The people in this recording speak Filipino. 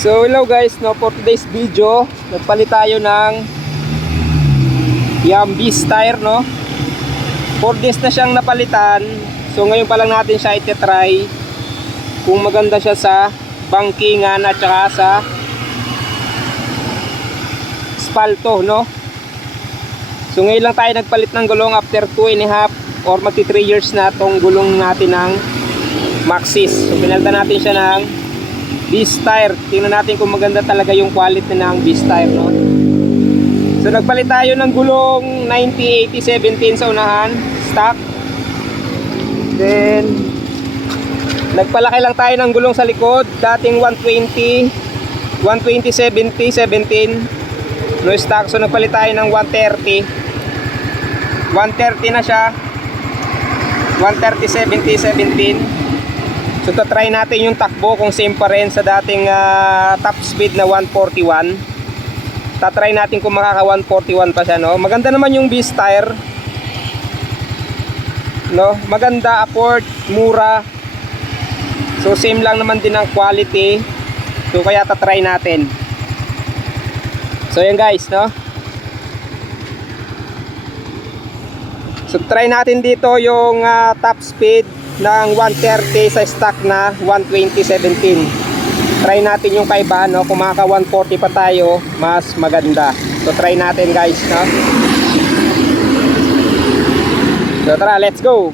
So hello guys, no, for today's video nagpalit tayo ng Beast tire, no. 4 days na siyang napalitan. So ngayon pa lang natin siya itetry kung maganda siya sa bangkingan at saka sa spalto, no. So ngayon lang tayo nagpalit ng gulong after 2.5 or magti 3 years na tong gulong natin ng Maxxis. So pinalitan natin siya ng Beast tire. Tingnan natin kung maganda talaga yung quality ng Beast tire, no. So nagpalit tayo ng gulong 90-80-17 sa unahan, stock. Then nagpalaki lang tayo ng gulong sa likod, dating 120-70-17 no stock. So nagpalit tayo ng 130 na siya, 130-70-17. So try natin yung takbo kung same pa rin sa dating top speed na 141. Tatry natin kung makaka 141 pa siya, no. Maganda naman yung Beast tire, no. Maganda, afford, mura. So same lang naman din ang quality. So kaya tatry natin. So yan guys, no. So try natin dito yung top speed ng 130 sa stock na 120-17. Try natin yung kaibahan, no? Kung maka 140 pa tayo, mas maganda. So try natin guys, no? So tara, let's go.